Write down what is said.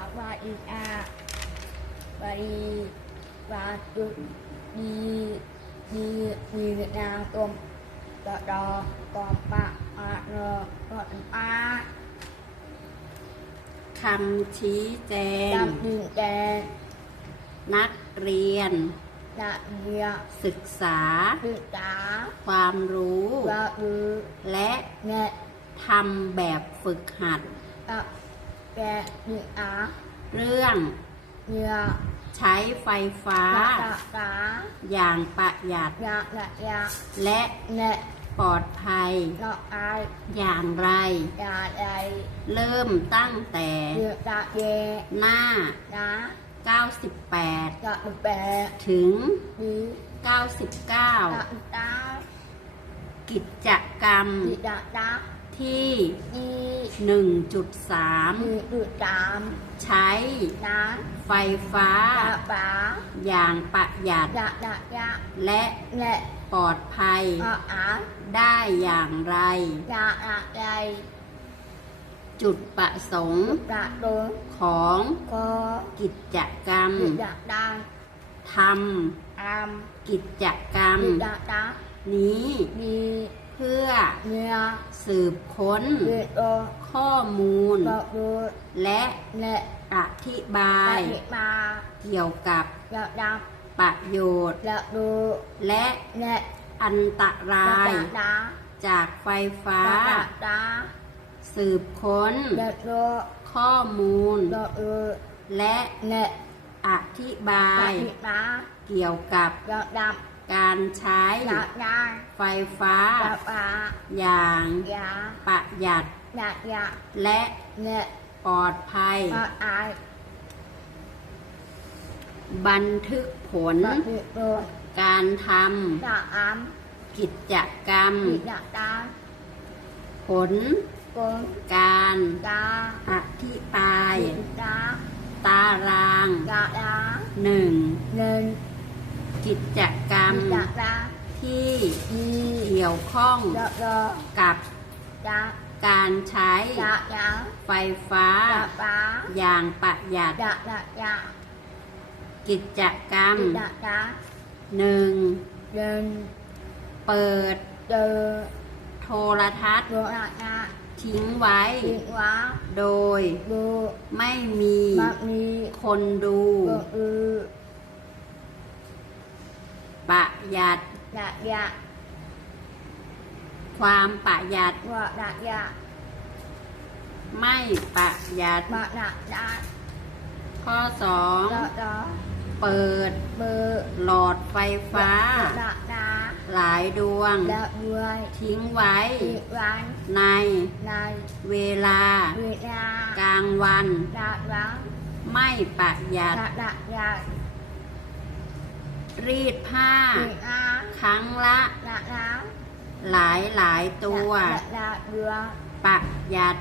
าวาอิอาวารีวาดุดีดีมีนาตมตอดอตอปะอาเรอรอปะคำชี้แจงคำชี้แจงนักเรียนนักเรียนศึกษาศึกษา ความรู้รู้และและทำแบบฝึกหัด đạp kè được á เรื่อง nhờ ใช้ไฟฟ้า đá đá đá อย่างประหยัด dạ dạ dạ และ nhẹ ปลอดภัย nó ai อย่างไร dạ đây เริ่มตั้งแต่ được đá dê หน้า đá 98 dạ được bè ถึง đi 99 đá được đá กิจกรรม đi đá đá ที่ đi 1.3 đi được đám ใช้ đá ไฟฟ้า đá bá อย่างประหยัด dạ dạ dạ และ nhẹ ปลอดภัย ở á ได้อย่างไร dạ dạ đây จุดประสงค์ được đá đúng ของ có กิจกรรม được đá đá ท am ำกิจกรรม được đá đá นี้ พื่อสืบค้นข้อมูลและและอธิบายเกี่ยวกับประโยชน์และและอันตรายจากไฟฟ้าสืบค้นข้อมูลและและอธิบายเกี่ยวกับารใช้ dạ đá ไฟฟ้า dạ bá อย่าง dạ ประหยัด dạ dạ และ nhẹ ปลอดภัย ở ai บันทึกผล dạ được đồ การท dạ ám ำกิจกรรม đi dạ đá ผล con การ đá อธิบาย đi đá ตาราง dạ đá หนึ่ง nên กิจกรรม đi dạ đá ที่ đi เกี่ยวข้อง dạ đồ กับ dạ การใช้ dạ dạ ไฟฟ้า dạ bá อย่างประหยัด dạ dạ dạ กิจกรรม đi dạ đá หนึ่ง nên เปิด từ โทรทัศน์ đồ dạ dạ ทิ้งไว้ điện hóa โดย đồ ไม่มี bác đi คนดู đồ ừ ประ หยัด dạ dạ ความประหยัด và dạ dạ ไม่ประหยัด mà dạ dạ ข้อสอง đó đó เปิด bơ หลอดไฟฟ้า dạ dạ หลายดวง dạ đuôi ทิ้งไว้ điện ván ใน này เวลา việt ก nam ลางวัน dạ dạ ไม่ประหยัด dạ dạ dạ รีดผ้า điện a ครั้งละ dạ dạ หลายหลายตัว dạ dạ đưa ประหยัด